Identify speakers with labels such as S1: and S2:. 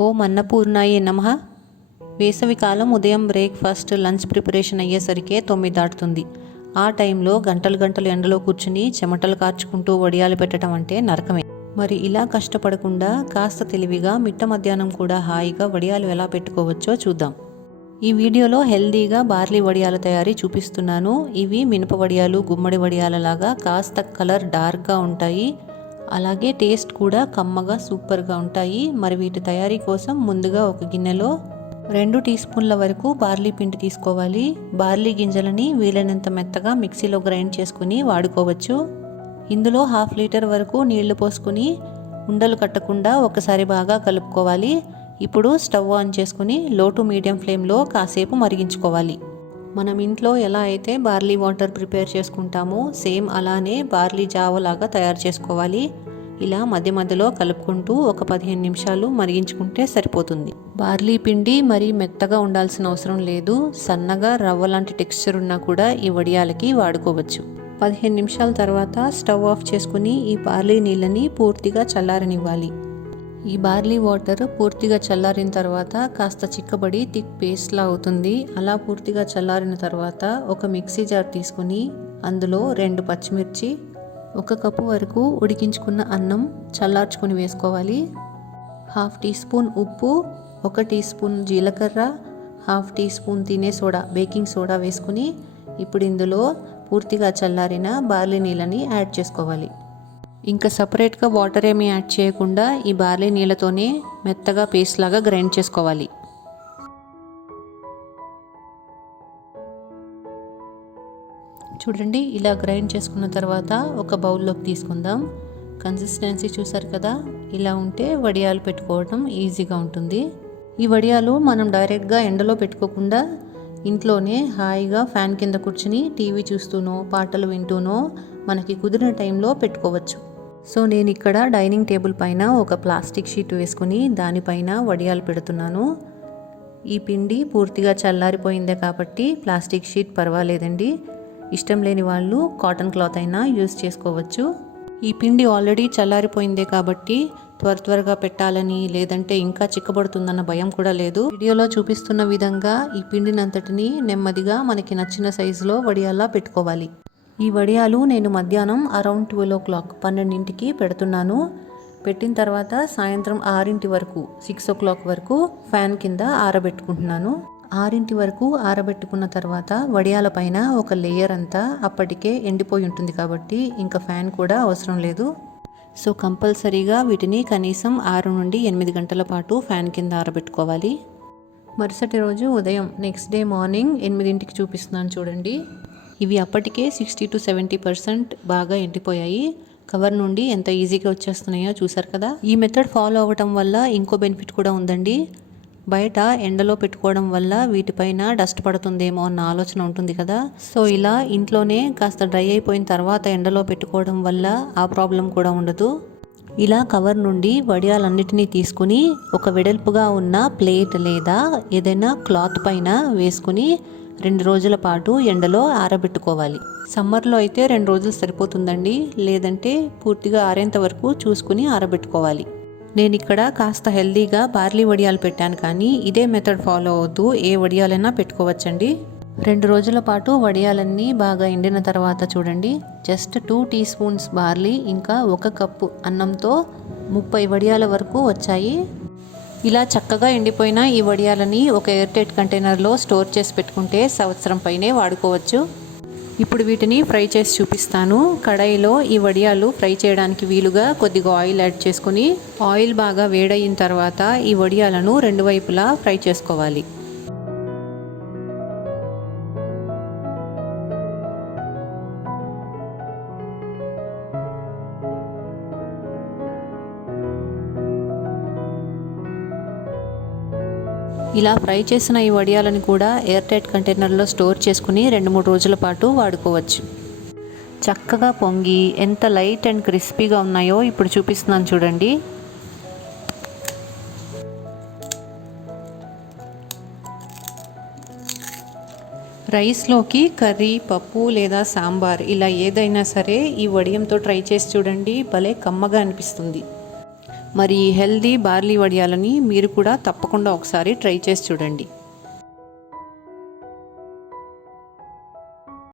S1: ఓం అన్నపూర్ణాయే నమ. వేసవికాలం ఉదయం బ్రేక్ఫాస్ట్ లంచ్ ప్రిపరేషన్ అయ్యేసరికే తొమ్మిది దాటుతుంది. ఆ టైంలో గంటలు గంటలు ఎండలో కూర్చుని చెమటలు కార్చుకుంటూ వడియాలు పెట్టడం అంటే నరకమే. మరి ఇలా కష్టపడకుండా కాస్త తెలివిగా మిట్ట మధ్యాహ్నం కూడా హాయిగా వడియాలు ఎలా పెట్టుకోవచ్చో చూద్దాం. ఈ వీడియోలో హెల్దీగా బార్లీ వడియాల తయారీ చూపిస్తున్నాను. ఇవి మినప వడియాలు గుమ్మడి వడియాల లాగా కాస్త కలర్ డార్క్గా ఉంటాయి. అలాగే టేస్ట్ కూడా కమ్మగా సూపర్గా ఉంటాయి. మరి వీటి తయారీ కోసం ముందుగా ఒక గిన్నెలో రెండు టీ స్పూన్ల వరకు బార్లీ పిండి తీసుకోవాలి. బార్లీ గింజలని వీలైనంత మెత్తగా మిక్సీలో గ్రైండ్ చేసుకుని వాడుకోవచ్చు. ఇందులో హాఫ్ లీటర్ వరకు నీళ్ళు పోసుకుని ఉండలు కట్టకుండా ఒకసారి బాగా కలుపుకోవాలి. ఇప్పుడు స్టవ్ ఆన్ చేసుకుని లో టు మీడియం ఫ్లేమ్లో కాసేపు మరిగించుకోవాలి. మనం ఇంట్లో ఎలా అయితే బార్లీ వాటర్ ప్రిపేర్ చేసుకుంటామో సేమ్ అలానే బార్లీ జావలాగా తయారు చేసుకోవాలి. ఇలా మధ్య మధ్యలో కలుపుకుంటూ ఒక పదిహేను నిమిషాలు మరిగించుకుంటే సరిపోతుంది. బార్లీ పిండి మరీ మెత్తగా ఉండాల్సిన అవసరం లేదు. సన్నగా రవ్వ లాంటి టెక్స్చర్ ఉన్నా కూడా ఈ వడియాలకి వాడుకోవచ్చు. పదిహేను నిమిషాల తర్వాత స్టవ్ ఆఫ్ చేసుకుని ఈ బార్లీ నీళ్ళని పూర్తిగా చల్లారనివ్వాలి. ఈ బార్లీ వాటర్ పూర్తిగా చల్లారిన తర్వాత కాస్త చిక్కబడి థిక్ పేస్ట్లా అవుతుంది. అలా పూర్తిగా చల్లారిన తర్వాత ఒక మిక్సీ జార్ తీసుకుని అందులో రెండు పచ్చిమిర్చి ఒక కప్పు వరకు ఉడికించుకున్న అన్నం చల్లార్చుకొని వేసుకోవాలి. హాఫ్ టీ స్పూన్ ఉప్పు ఒక టీ స్పూన్ జీలకర్ర హాఫ్ టీ స్పూన్ తినే సోడా బేకింగ్ సోడా వేసుకుని ఇప్పుడు ఇందులో పూర్తిగా చల్లారిన బార్లీ నీళ్ళని యాడ్ చేసుకోవాలి. ఇంకా సపరేట్గా వాటర్ ఏమీ యాడ్ చేయకుండా ఈ బార్లీ నీళ్ళతోనే మెత్తగా పేస్ట్ లాగా గ్రైండ్ చేసుకోవాలి. చూడండి ఇలా గ్రైండ్ చేసుకున్న తర్వాత ఒక బౌల్లోకి తీసుకుందాం. కన్సిస్టెన్సీ చూసారు కదా? ఇలా ఉంటే వడియాలు పెట్టుకోవడం ఈజీగా ఉంటుంది. ఈ వడియాలు మనం డైరెక్ట్గా ఎండలో పెట్టుకోకుండా ఇంట్లోనే హాయిగా ఫ్యాన్ కింద కూర్చుని టీవీ చూస్తూనో పాటలు వింటూనో మనకి కుదిరిన టైంలో పెట్టుకోవచ్చు. సో నేను ఇక్కడ డైనింగ్ టేబుల్ పైన ఒక ప్లాస్టిక్ షీట్ వేసుకుని దానిపైన వడియాలు పెడుతున్నాను. ఈ పిండి పూర్తిగా చల్లారిపోయిందే కాబట్టి ప్లాస్టిక్ షీట్ పర్వాలేదండి. ఇష్టం లేని వాళ్ళు కాటన్ క్లాత్ అయినా యూజ్ చేసుకోవచ్చు. ఈ పిండి ఆల్రెడీ చల్లారిపోయిందే కాబట్టి త్వర త్వరగా పెట్టాలని లేదంటే ఇంకా చిక్కబడుతుందన్న భయం కూడా లేదు. వీడియోలో చూపిస్తున్న విధంగా ఈ పిండినంతటిని నెమ్మదిగా మనకి నచ్చిన సైజులో వడియాలా పెట్టుకోవాలి. ఈ వడియాలు నేను మధ్యాహ్నం అరౌండ్ ట్వెల్వ్ ఓ క్లాక్ పన్నెండింటికి పెడుతున్నాను. పెట్టిన తర్వాత సాయంత్రం ఆరింటి వరకు సిక్స్ ఓ క్లాక్ వరకు ఫ్యాన్ కింద ఆరబెట్టుకుంటున్నాను. ఆరింటి వరకు ఆరబెట్టుకున్న తర్వాత వడియాల పైన ఒక లేయర్ అంతా అప్పటికే ఎండిపోయి ఉంటుంది కాబట్టి ఇంకా ఫ్యాన్ కూడా అవసరం లేదు. సో కంపల్సరీగా వీటిని కనీసం ఆరు నుండి ఎనిమిది గంటల పాటు ఫ్యాన్ కింద ఆరబెట్టుకోవాలి. మరుసటి రోజు ఉదయం నెక్స్ట్ డే మార్నింగ్ ఎనిమిదింటికి చూపిస్తున్నాను చూడండి. ఇవి అప్పటికే సిక్స్టీ టు సెవెంటీ పర్సెంట్ బాగా ఎండిపోయాయి. కవర్ నుండి ఎంత ఈజీగా వచ్చేస్తున్నాయో చూసారు కదా? ఈ మెథడ్ ఫాలో అవ్వటం వల్ల ఇంకో బెనిఫిట్ కూడా ఉందండి. బయట ఎండలో పెట్టుకోవడం వల్ల వీటిపైన డస్ట్ పడుతుందేమో అన్న ఆలోచన ఉంటుంది కదా? సో ఇలా ఇంట్లోనే కాస్త డ్రై అయిపోయిన తర్వాత ఎండలో పెట్టుకోవడం వల్ల ఆ ప్రాబ్లం కూడా ఉండదు. ఇలా కవర్ నుండి వడియాలన్నిటినీ తీసుకుని ఒక వెడల్పుగా ఉన్న ప్లేట్ లేదా ఏదైనా క్లాత్ పైన వేసుకుని రెండు రోజుల పాటు ఎండలో ఆరబెట్టుకోవాలి. సమ్మర్లో అయితే రెండు రోజులు సరిపోతుందండి. లేదంటే పూర్తిగా ఆరేంత వరకు చూసుకుని ఆరబెట్టుకోవాలి. నేను ఇక్కడ కాస్త హెల్దీగా బార్లీ వడియాలు పెట్టాను కానీ ఇదే మెథడ్ ఫాలో అవుతూ ఏ వడియాలైనా పెట్టుకోవచ్చండి. రెండు రోజుల పాటు వడియాలన్నీ బాగా ఎండిన తర్వాత చూడండి. Just two tea spoons barley ఇంకా ఒక కప్పు అన్నంతో ముప్పై వడియాల వరకు వచ్చాయి. ఇలా చక్కగా ఎండిపోయిన ఈ వడియాలని ఒక ఎయిర్టైట్ కంటైనర్లో స్టోర్ చేసి పెట్టుకుంటే సంవత్సరం పైనే వాడుకోవచ్చు. ఇప్పుడు వీటిని ఫ్రై చేసి చూపిస్తాను. కడాయిలో ఈ వడియాలు ఫ్రై చేయడానికి వీలుగా కొద్దిగా ఆయిల్ యాడ్ చేసుకుని ఆయిల్ బాగా వేడయిన తర్వాత ఈ వడియాలను రెండు వైపులా ఫ్రై చేసుకోవాలి. ఇలా ఫ్రై చేసిన ఈ వడియాలను కూడా ఎయిర్ టైట్ కంటైనర్లో స్టోర్ చేసుకుని రెండు మూడు రోజుల పాటు వాడుకోవచ్చు. చక్కగా పొంగి ఎంత లైట్ అండ్ క్రిస్పీగా ఉన్నాయో ఇప్పుడు చూపిస్తున్నాను చూడండి. రైస్లోకి కర్రీ పప్పు లేదా సాంబార్ ఇలా ఏదైనా సరే ఈ వడియంతో ట్రై చేసి చూడండి. భలే కమ్మగా అనిపిస్తుంది. మరి హెల్దీ బార్లీ వడియాలని మీరు కూడా తప్పకుండా ఒకసారి ట్రై చేసి చూడండి.